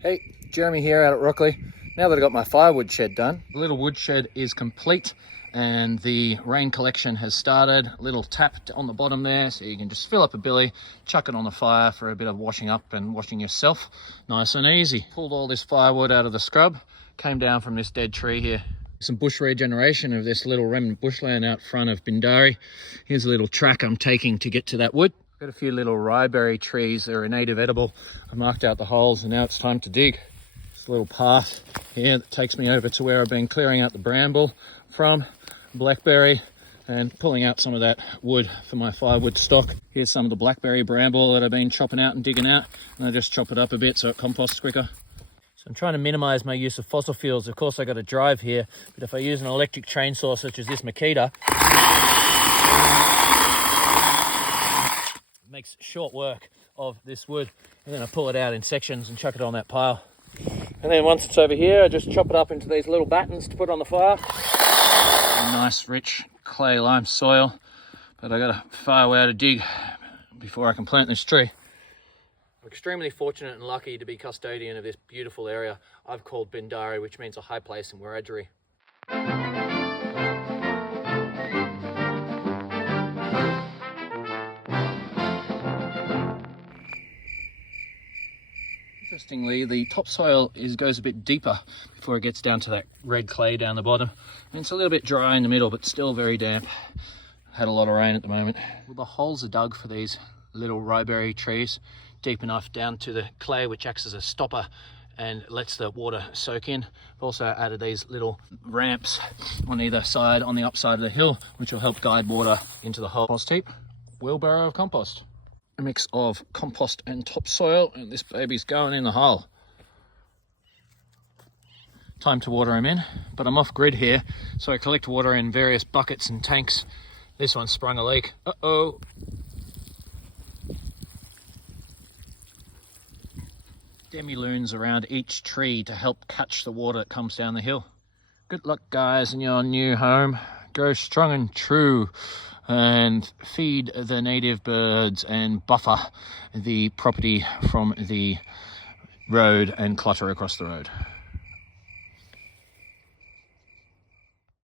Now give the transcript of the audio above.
Hey, Jeremy here out at Rockley. Now that I've got my firewood shed done, the little wood shed is complete and the rain collection has started. A little tap on the bottom there, so you can just fill up a billy, chuck it on the fire for a bit of washing up and washing yourself. Nice and easy. Pulled all this firewood out of the scrub, came down from this dead tree here. Some bush regeneration of this little remnant bushland out front of Bindari. Here's a little track I'm taking to get to that wood. Got a few little Riberry trees that are a native edible. I marked out the holes and now it's time to dig. This little path here that takes me over to where I've been clearing out the bramble from, blackberry, and pulling out some of that wood for my firewood stock. Here's some of the blackberry bramble that I've been chopping out and digging out, and I just chop it up a bit so it composts quicker. So I'm trying to minimize my use of fossil fuels. Of course I got to drive here, but if I use an electric chainsaw such as this Makita, makes short work of this wood, and then I pull it out in sections and chuck it on that pile. And then once it's over here, I just chop it up into these little battens to put on the fire. Nice rich clay lime soil, but I got a far way to dig before I can plant this tree. I'm extremely fortunate and lucky to be custodian of this beautiful area I've called Bindari, which means a high place in Wiradjuri. Interestingly, the topsoil goes a bit deeper before it gets down to that red clay down the bottom. And it's a little bit dry in the middle, but still very damp. Had a lot of rain at the moment. Well, the holes are dug for these little Riberry trees, deep enough down to the clay, which acts as a stopper and lets the water soak in. I've also added these little ramps on either side, on the upside of the hill, which will help guide water into the hole. Compost heap, wheelbarrow of compost. A mix of compost and topsoil, and this baby's going in the hole. Time to water him in, but I'm off grid here, so I collect water in various buckets and tanks. This one sprung a leak. Uh-oh. Demi-lunes around each tree to help catch the water that comes down the hill. Good luck, guys, in your new home. Grow strong and true, and feed the native birds and buffer the property from the road and clutter across the road.